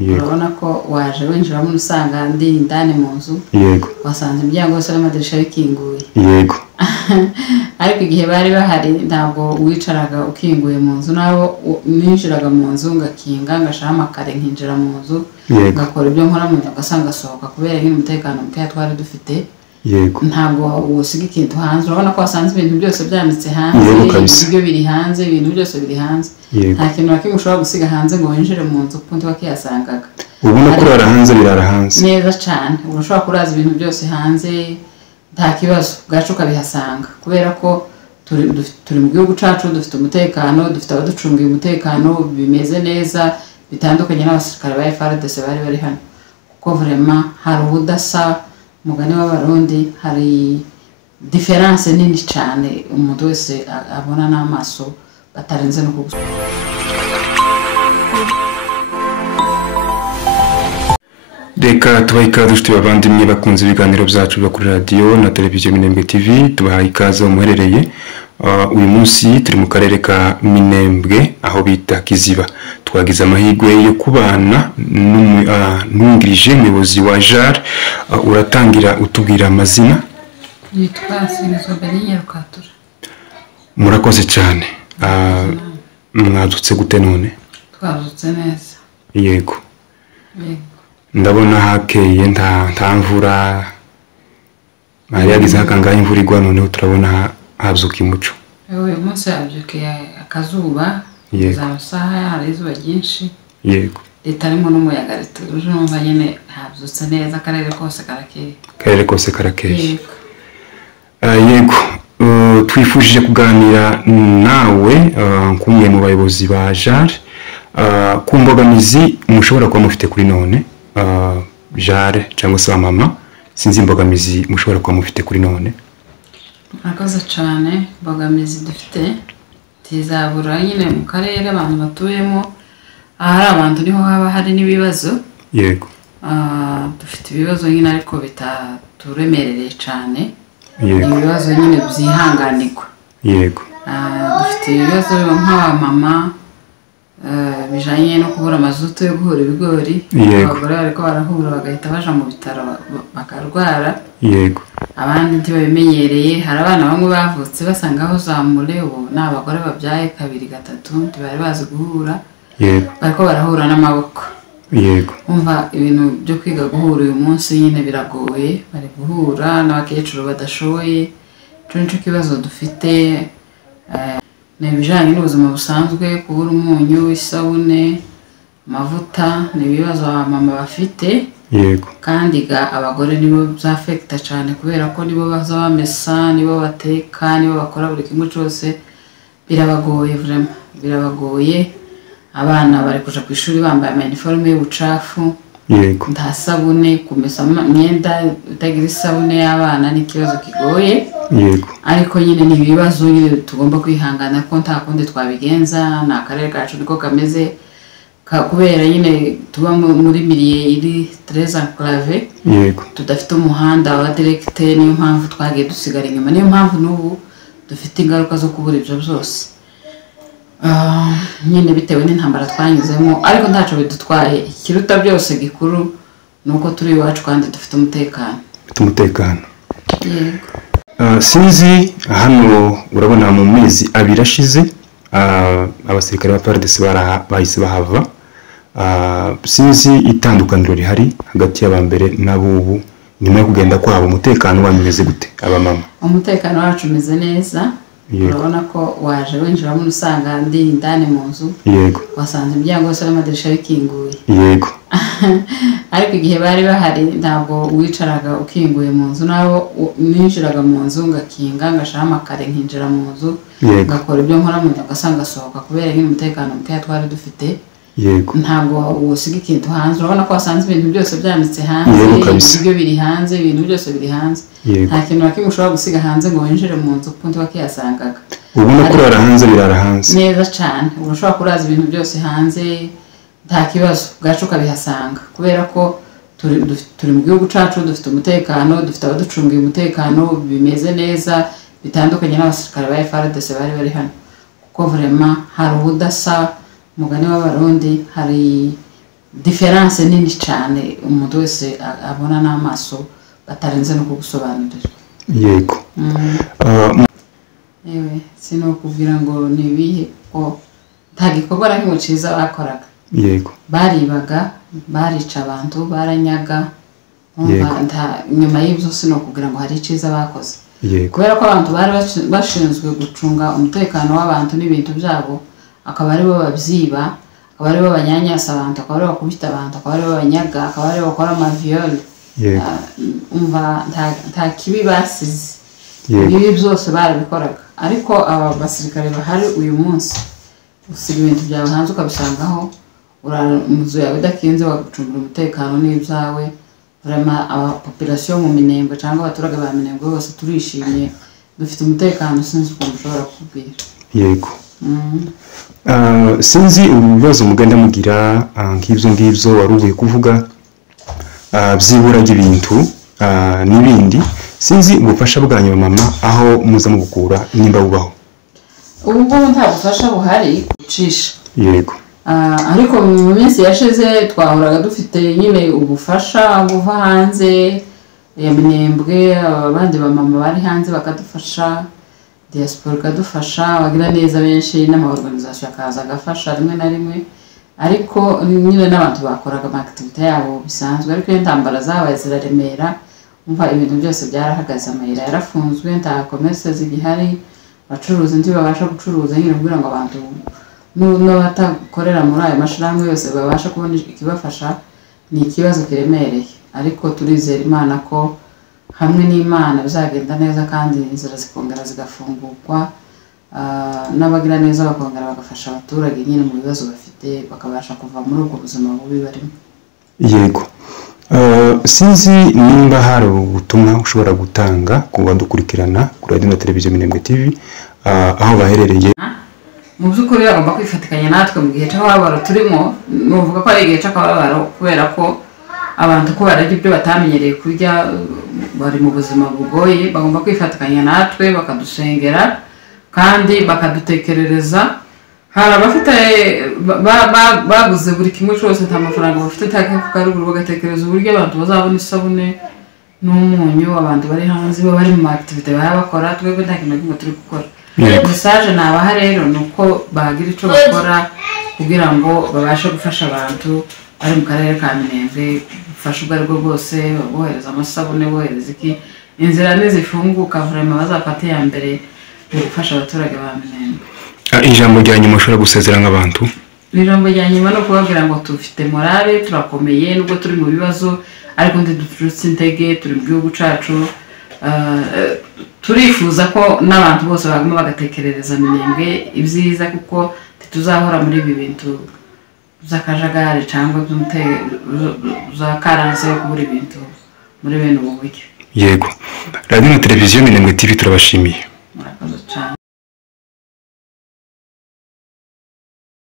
urabona ko waje winjira mu usanga ndi indani mu nzu yego wasanze imiryango yose n'amadirisha bikinguye yego ariko igihe bari bahari ntabwo wicaraga ukinguye mu nzu nabo ninjiraga mu nzu ngakinga ngashaka amakare nkinjira mu nzu ngakora ibyo nkora mu nzu ngasanga sohoka kubera nyine umutekano muke twari dufite yego ntabwo usiga ikintu hanze urabona ko wasanze ibintu byose byanditse hanze ibyo biri hanze ibintu byose biri hanze nta kintu nakimwe ushobora gusiga hanze ngo winjire mu nzu kuko wakiyasangaga ubona ko urara hanze birara hanze neza cyane urashobora kuraza ibintu byose hanze nta kibazo bwacu ukabihasanga kubera ko turi mu gihugu cyacu dufite umutekano dufite abaducungiye umutekano bimeze neza bitandukanye n'abasirikare ba FARDC bari hano kuko vraiment hari ubudasa umugani w'abarundi hari difference nini cyane umuntu wese abona n'amaso batarenze no kugusura reka tubaha ikaze nshuti bavandimwe bakunze ibiganiro byacu kuri radio na televiziyo Minembwe TV tubaha ikaze umuherereye uyu munsi turi mu karere ka Minembwe aho bita Kiziba twagize amahirwe yo kubana n'umwungirije umuyobozi wa JAR uratangira utubwira amazina yitwa Sinzo Beriye Rukatura murakoze cyane mwadutse gute none twazutse neza yego ndabona hakeye nta mvura yagize hakangaye imvura igwa noneho turabona hazuka imuco uyu munsi habyukiye akazuba za masaha hari izuba ryinshi yego ritarimo n'umuyaga rituje numva nyine habyutse neza akarere kose karakeye yego twifujije kuganira nawe kumwe mu bayobozi ba JAR ku mbogamizi mushobora kuba mufite kuri none JAR cyangwa se mama sinzi imbogamizi mushobora kuba mufite kuri none murakoze cyane imbogamizi dufite tizabura nyine mu karere abantu batuyemo ahari abantu niho haba hari n'ibibazo yego dufite ibibazo nyine ariko bitaturemerereye cyane ibibazo nyine byihanganirwa yego dufite ibibazo nk'abamama bijanye no kubura amazutu yo guhura ibigori abagore bariko barahura bagahita baja mu bitaro bakarwara yego abandi ntibabimenyereye hari abana bamwe bavutse basanga aho zamure ubu n'abagore babyaye kabiri gatatu ntibari bazi guhura yego bariko barahura n'amaboko yego umva ibintu byo kwiga guhura uyu munsi nyine biragoye bari guhura n'abakecuru badashoboye cyo kibazo dufite nebijanye n'ubuzima busanzwe kubura umunyu isabune amavuta nibibazo abamama bafite yego kandi abagore nibo byafekta cyane kubera ko nibo baza bamesa nibo bateka nibo bakora buri kimwe cyose birabagoye vraiment birabagoye abana bari kuja ku ishuri bambaye uniforme y'ubucafu yego nta sabune kumesa imyenda utagira isabune y'abana ni kibazo kigoye yego ariko nyine ni ibibazo nyine tugomba kwihangana ko nta kundi twabigenza na akarere kacu niko kameze kubera nyine tuba muri miliye iri très enclave yego tudafite umuhanda wa direct niyo mpamvu twagiye dusigara inyuma niyo mpamvu n'ubu dufite ingaruka zo kubura ibyo byose nyine bitewe n'intambara twanyuzemo ariko ntaco bidutwaye ikiruta byose gikuru nuko turi iwacu kandi dufite umutekano yego sinzi hano urabona mu mezi abiri ashize abasirikare ba FARDC bahise bahava sinzi itandukaniro rihari hagati y'abambere n'abubu nyuma yo kugenda kwabo umutekano wameze gute abamama umutekano wacu umeze neza urabona ko waje winjira mu usanga ndi indani mu nzu yego wasanze imiryango yose n'amadirisha bikinguye yego ariko igihe bari bahari ntabwo wicaraga ukinguye mu nzu nabo ninjiraga mu nzu ngakinga ngashaka amakare nkinjira mu nzu ngakora ibyo nkora mu nzu ngasanga sohoka kubera nyine umutekano muke twari dufite yego ntabwo usiga ikintu hanze urabona ko wasanze ibintu byose byanditse hanze ibyo biri hanze ibintu byose biri hanze nta kintu nakimwe ushobora gusiga hanze ngo winjire mu nzu kuko wakiyasangaga ubona ko urara hanze birara hanze neza cyane urashobora kuraza ibintu byose hanze nta kibazo bwacu ukabihasanga kubera ko turi mu gihugu cyacu dufite umutekano dufite abaducungiye umutekano bimeze neza bitandukanye n'abasirikare ba FARDC bari hano kuko vraiment hari ubudasa umugani w'abarundi hari diferanse nini cyane umuntu wese abona n'amaso batarenze no kugusobanurira. yego yewe sinokubwira ngo ni ibihe ko nta gikorwa na kimwe cyiza bakoraga. yego Baribaga, barica abantu, baranyaga, nyuma y'ibyo sinokubwira ngo hari icyiza bakoze. yego Kubera ko abantu bari bashinzwe gucunga umutekano w'abantu n'ibintu byabo, akaba aribo babyiba, akaba aribo banyanyasa abantu, akaba aribo bakubita abantu, akaba aribo banyaga, akaba aribo bakora amaviyoli. Umva nta kibi basize, ibi byose barabikoraga. Ariko aba basirikare bahari uyu munsi usiga ibintu byawe hanze ukabisangaho, mu nzu yawe idakinze bagucungira umutekano n'ibyawe. Population mu Minembwe cyangwa abaturage ba Minembwe bose turishimye, dufite umutekano, sinzi ukuntu ushobora kubwira. yego sinzi ibibazo mugenda mugira nk'ibyo wari uvuye kuvuga byibura ry'ibintu n'ibindi, sinzi ubufasha bwanyu mama aho muza mubukura nimba bubaho. Ubu nta bufasha buhari gucisha. yego ariko mu minsi yashize twahoraga dufite nyine ubufasha buva hanze ya Minembwe, abandi bamama bari hanze bakadufasha, diaspora ikadufasha, abagira neza benshi n'amaorganisation akaza agafasha rimwe na rimwe. Ariko nyine n'abantu bakoraga amakitivite yabo bisanzwe. Ariko intambara zabaye ziraremera, umva ibintu byose byarahagaze, amayira yarafunzwe, nta commerce zigihari, abacuruzi ntibabasha gucuruza. Nyine kugira ngo abantu n'abatakorera muri ayo mashirahamwe yose babasha kubona ikibafasha, ni ikibazo kiremereye. Ariko turizera Imana ko hamwe n'Imana bizagenda neza kandi inzira zikongera zigafungurwa, n'abagira neza bakongera bagafasha abaturage nyine mu bibazo bafite, bakabasha kuva muri ubwo buzima bubi barimo. yego sinzi nimba hari ubutumwa ushobora gutanga ku badukurikirana kuri radio na televiziyo Minembwe TV aho baherereye. Mu by'ukuri bagomba kwifatikanya natwe mu gihe cy'akababaro turimo. Nuvuga ko ari igihe cy'akababaro kubera ko abantu ko bararya ibyo batamenyereye kurya, bari mu buzima bugoye. Bagomba kwifatikanya natwe bakadusengera kandi bakadutekerereza. Hari abafite baguze buri kimwe cyose, nta mafaranga bafite, takaruguru bagatekereza uburyo abantu bazabona isabune n'umunyu. Abantu bari hanze bo bari mu activity bakora, twebwe nta kintu kimwe turi gukora. Message nabaha rero nuko bagira icyo bakora kugira ngo babashe gufasha abantu bari mu karere ka Minembwe, gufasha ubwo aribwo bwose, bohereza amasabune, bohereza iki, inzira nizifunguka vraiment bazafata ya mbere mu gufasha abaturage ba Minembwe. Ijambo rya nyuma ushobora gusezera nk'abantu? Ijambo rya nyuma no kubabwira ngo tufite morale, turakomeye nubwo turi mu bibazo, ariko ntidutse intege, turi mu gihugu cyacu. Turifuza ko n'abantu bose baguma bagatekerereza Minembwe ibyiza, kuko tuzahora muri ibi bintu by'akajagari cyangwa by'akaranze yo kubura ibintu muri bene ubu buryo. yego radio na televiziyo Minembwe TV turabashimiye.